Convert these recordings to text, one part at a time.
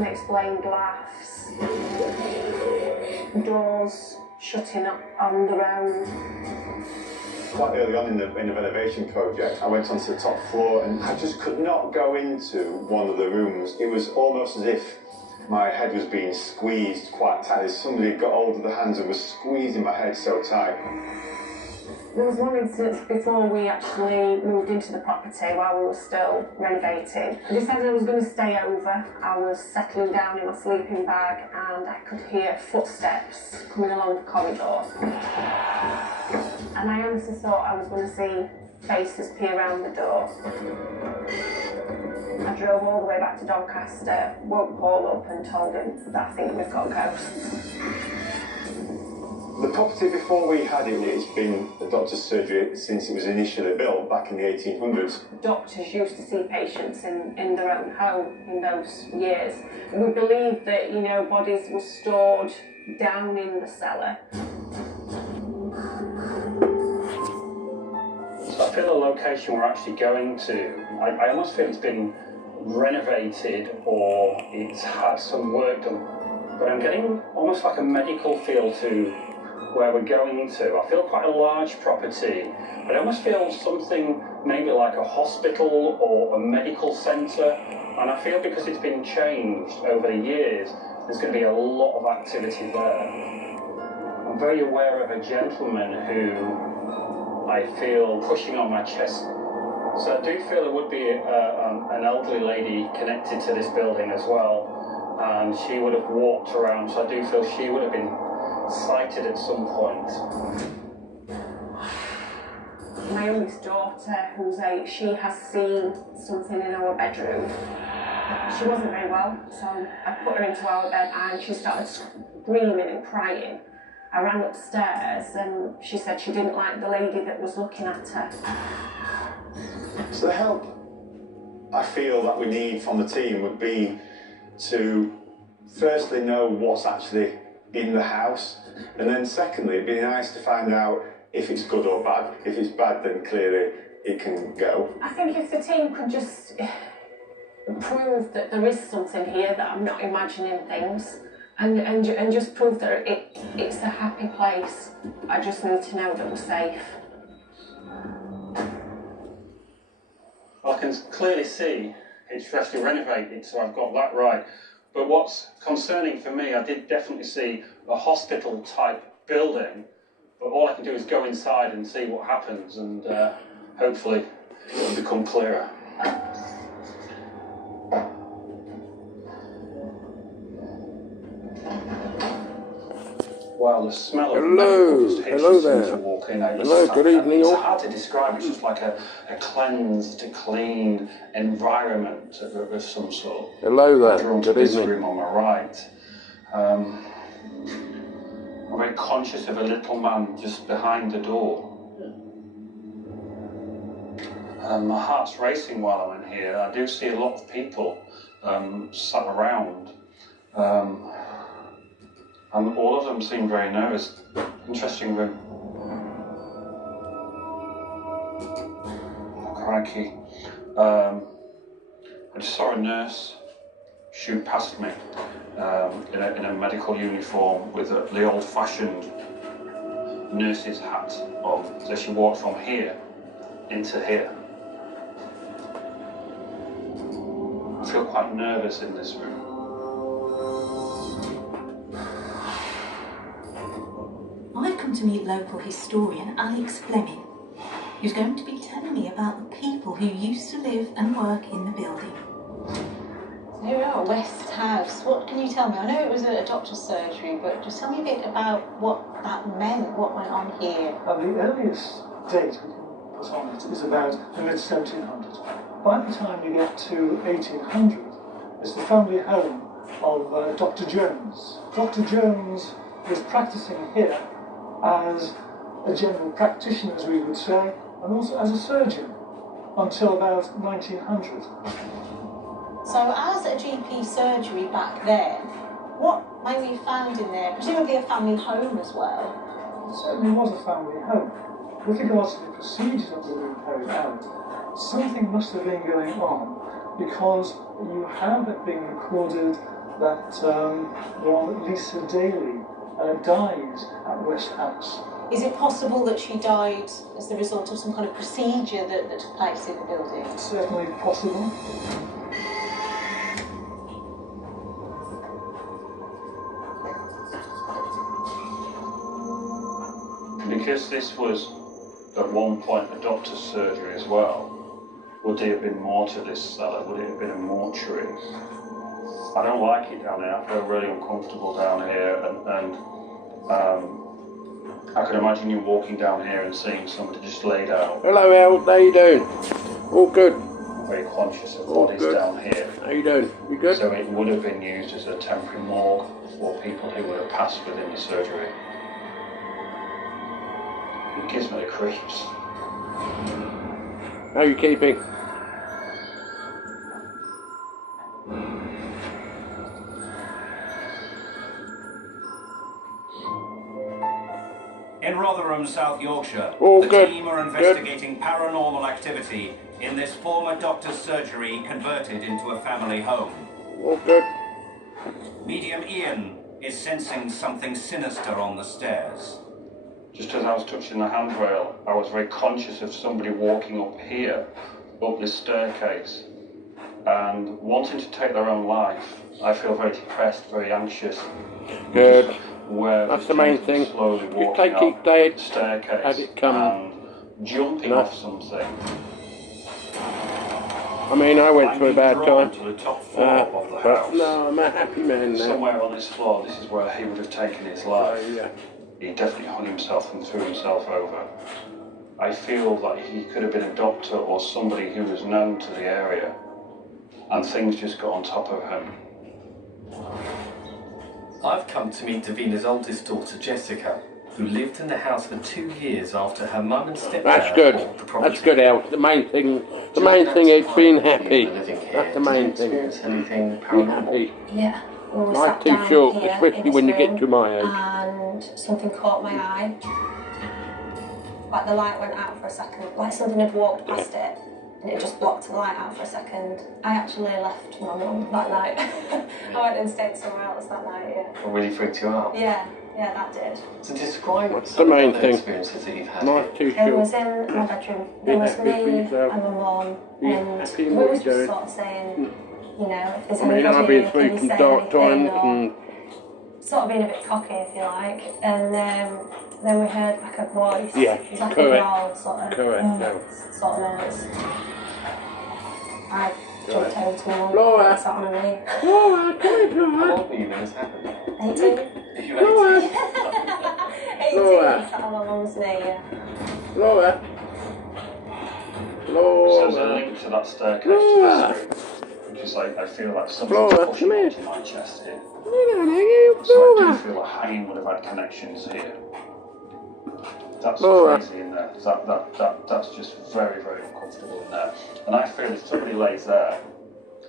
unexplained laughs, doors shutting up on their own. Quite early on in the renovation project, I went onto the top floor and I just could not go into one of the rooms. It was almost as if my head was being squeezed quite tightly. Somebody got hold of the hands and was squeezing my head so tight. There was one instance before we actually moved into the property while we were still renovating. I decided I was going to stay over. I was settling down in my sleeping bag and I could hear footsteps coming along the corridor. And I honestly thought I was going to see faces peer around the door. I drove all the way back to Doncaster, woke Paul up and told him that I think we've got ghosts. The property before we had it, it's been a doctor's surgery since it was initially built back in the 1800s. Doctors used to see patients in their own home in those years. We believe that, you know, bodies were stored down in the cellar. So I feel the location we're actually going to, I almost feel it's been renovated or it's had some work done. But I'm getting almost like a medical feel to where we're going to. I feel quite a large property, but I almost feel something maybe like a hospital or a medical centre. And I feel because it's been changed over the years, there's going to be a lot of activity there. I'm very aware of a gentleman who I feel pushing on my chest. So I do feel there would be an elderly lady connected to this building as well, and she would have walked around, so I do feel she would have been sighted at some point. My youngest daughter, who's 8, she has seen something in our bedroom. She wasn't very well, so I put her into our bed and she started screaming and crying. I ran upstairs and she said she didn't like the lady that was looking at her. So the help I feel that we need from the team would be to firstly know what's actually in the house, and then secondly it'd be nice to find out if it's good or bad. If it's bad, then clearly it can go. I think if the team could just prove that there is something here, that I'm not imagining things, and just prove that it's a happy place. I just need to know that we're safe. I can clearly see it's freshly renovated, so I've got that right. But what's concerning for me, I did definitely see a hospital-type building, but all I can do is go inside and see what happens, and hopefully it'll become clearer. Well, the smell of Hello there. Hello, good evening all. It's hard to describe. It's just like a cleansed, clean environment of some sort. Hello there. I'm drawn to this room on my right. I'm very conscious of a little man just behind the door. My heart's racing while I'm in here. I do see a lot of people sat around. And all of them seem very nervous. Interesting room. Oh, crikey. I just saw a nurse shoot past me in a medical uniform with the old-fashioned nurse's hat on. So she walked from here into here. I feel quite nervous in this room. I've come to meet local historian Alex Fleming, who's going to be telling me about the people who used to live and work in the building. So here we are, West House. What can you tell me? I know it was a doctor's surgery, but just tell me a bit about what that meant, what went on here. The earliest date we can put on it is about the mid-1700s. By the time you get to 1800, it's the family home of Dr. Jones. Dr. Jones was practicing here as a general practitioner, as we would say, and also as a surgeon until about 1900. So as a GP surgery back then, what may we found in there? Presumably a family home as well. It certainly was a family home. With regards to the procedures of the room carried out, something must have been going on, because you have it being recorded that one Lisa Daly died at West House. Is it possible that she died as the result of some kind of procedure that took place in the building? Certainly possible. Because this was at one point a doctor's surgery as well, would there have been more to this cellar? Would it have been a mortuary? I don't like it down here. I feel really uncomfortable down here, and I can imagine you walking down here and seeing somebody just laid out. Hello, Al. How you doing? All good. I'm very conscious of All bodies good. down here. How you doing? You good? So it would have been used as a temporary morgue for people who would have passed within the surgery. It gives me the creeps. How you keeping? In Rotherham, South Yorkshire, All the good. team are investigating paranormal activity in this former doctor's surgery converted into a family home. All good. Medium Ian is sensing something sinister on the stairs. Just as I was touching the handrail, I was very conscious of somebody walking up here, up this staircase, and wanting to take their own life. I feel very depressed, very anxious. Good. Where That's the main thing. Slowly You walking take up it dead, the staircase have it come. and jumping No. off something. I mean, I went through a bad time. To the top floor of the But house. no, I'm a happy man now. Somewhere on this floor, this is where he would have taken his life. Yeah. He definitely hung himself and threw himself over. I feel that he could have been a doctor or somebody who was known to the area, and things just got on top of him. I've come to meet Davina's oldest daughter, Jessica, who lived in the house for 2 years after her mum and stepdad That's good. bought the property. That's good, Al. The main thing is being happy. That's the main thing. Anything Be happy. Yeah. When we Life's sat too down short, here especially in when you this get to my age. and something caught my eye. Like the light went out for a second, like something had walked past it and it just blocked the light out for a second. I actually left my mum that night. I went and stayed somewhere else that night, yeah. It really freaked you out? Yeah, that did. So describe What's the some of main the thing? experiences that you've had. Life's too It was short. in my bedroom. Be There was happy for me yourself. and my mum, Be and happy in we what was you're just doing. sort of saying, you know, if there's I mean, I've anybody been who through can some say dark anything, times or and sort of being a bit cocky, if you like, and then we heard like a voice. Yeah, It was like correct. a growl, sort of. Correct, yeah. Sort of noise. I jumped over to my mum, Laura. sat on her knee. Laura, come here, How Laura. old were you when this happened? 18. Are you Laura. 18, Laura. sat on my mum's knee, yeah. Laura. So there's a Laura. link to that staircase Laura. to the street, because I feel like something's Laura, pushing come here. onto my chest here. So I Laura. do feel like hanging would have had connections here. That's Laura. crazy in there. That's just very, very uncomfortable in there. And I feel if somebody lays there,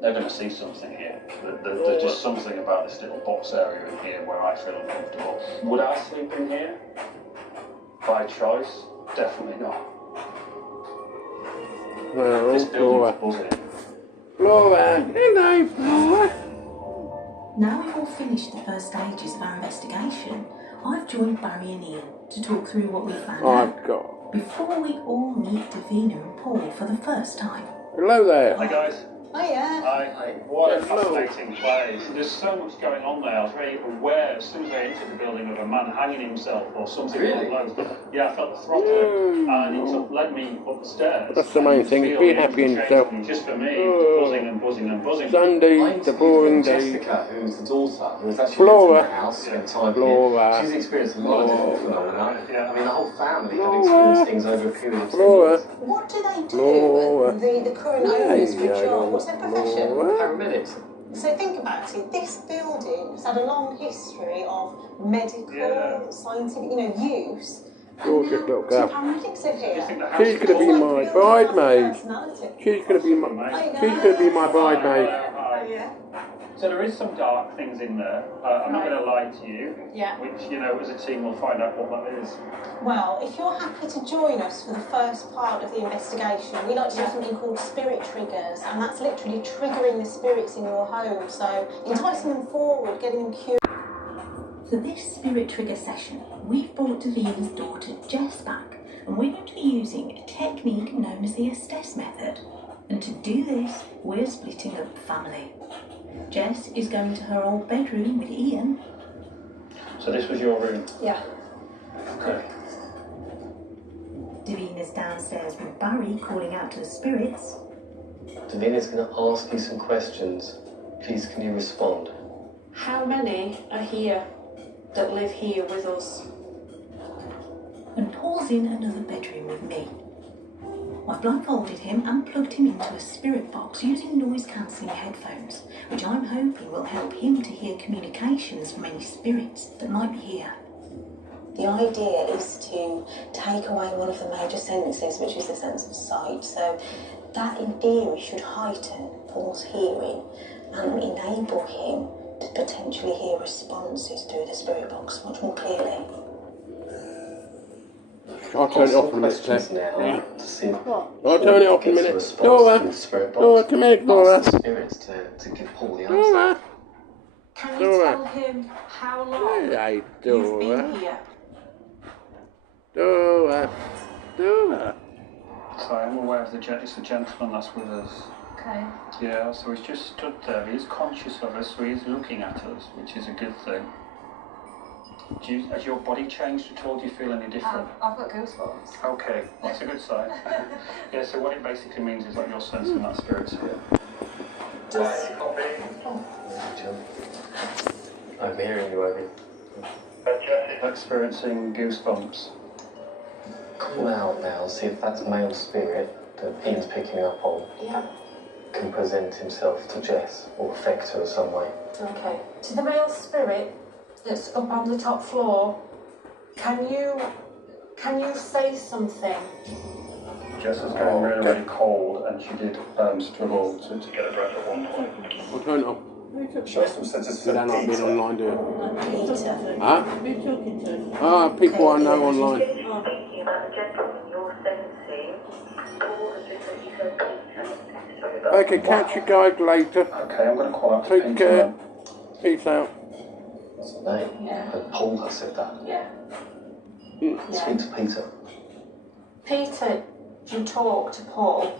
they're going to see something here. There's just something about this little box area in here where I feel uncomfortable. Would I sleep in here? By choice? Definitely not. Well, This Laura. building's buzzing. Laura. Hello, Laura. Now we've all finished the first stages of our investigation, I've joined Barry and Ian to talk through what we found out I've got. before we all meet Davina and Paul for the first time. Hello there. Hi guys. Oh yeah. Hi. What a Hello. fascinating place. There's so much going on there. I was very aware as soon as I entered the building of a man hanging himself or something Really? along those. Yeah, I felt the throttling and it led me up the stairs. That's the main And thing, feel be the happy in yourself. implications Just for me, Oh. buzzing and buzzing and buzzing. Sunday, the boring day. Jessica, who's the daughter, who has actually Laura. lived in the house, spent time Laura. here. She's experienced a lot of different phenomena. Yeah. I mean, the whole family have Laura. experienced things over a period of 10 Laura. years. What do they do? Laura. The current Yeah, owners for yeah, John? What's their profession? Laura. Paramedics. So think about it. This building has had a long history of medical, Yeah. scientific, use. Gorgeous And little now girl. two paramedics are Do you think here. the house She's is gonna be buzzing? my It's building bridemaid. personality. She's gonna be my. She's gonna be my bridemaid. Oh yeah. So there is some dark things in there. I'm not going to lie to you. Yeah. Which, you know, as a team we'll find out what that is. Well, if you're happy to join us for the first part of the investigation, we like to do something called spirit triggers, and that's literally triggering the spirits in your home. So enticing them forward, getting them curious. For this spirit trigger session, we've brought Davina's daughter Jess back, and we're going to be using a technique known as the Estes method. And to do this, we're splitting up the family. Jess is going to her old bedroom with Ian. So this was your room? Yeah. Okay. Davina's downstairs with Barry calling out to the spirits. Davina's going to ask you some questions. Please, can you respond? How many are here that live here with us? And Paul's in another bedroom with me. I've blindfolded him and plugged him into a spirit box using noise-cancelling headphones, which I'm hoping will help him to hear communications from any spirits that might be here. The idea is to take away one of the major senses, which is the sense of sight. So that, in theory, should heighten Paul's hearing and enable him to potentially hear responses through the spirit box much more clearly. I'll turn it off in a minute, Claire. Now to see if I'll turn it off in a minute. response Dora, from the spirit box. Dora, come here, Dora. Ask the spirits to give Paul the answer. Dora. Can you Dora. tell him how long Hey, you've Dora. been here? Dora. Dora. So I'm aware of it's the gentleman that's with us. Okay. Yeah, so he's just stood there. He's conscious of us, so he's looking at us, which is a good thing. Has your body changed at all? Do you feel any different? I've got goosebumps. Okay, that's a good sign. Yeah, so what it basically means is that you're sensing that spirit's here. I'm hearing you, Obi. Experiencing goosebumps. Call out now, see if that male spirit that Ian's picking up on can present himself to Jess or affect her in some way. Okay. To the male spirit that's up on the top floor, can you say something? Jess is going really, really cold, and she did struggle to get a breath at one point. I'll turn it off. Show some senses You don't like being online, do you? Peter. Huh? Who's talking to? Ah, people I know online. Speaking about the gentleman you're sensing, Paul has just said you said Peter. Okay, catch you guys later. Okay, I'm going to call out to Take Peter care. then. Peace out. What's the name? Yeah. But Paul has said that. Yeah. Speak to Peter. Peter, you talk to Paul.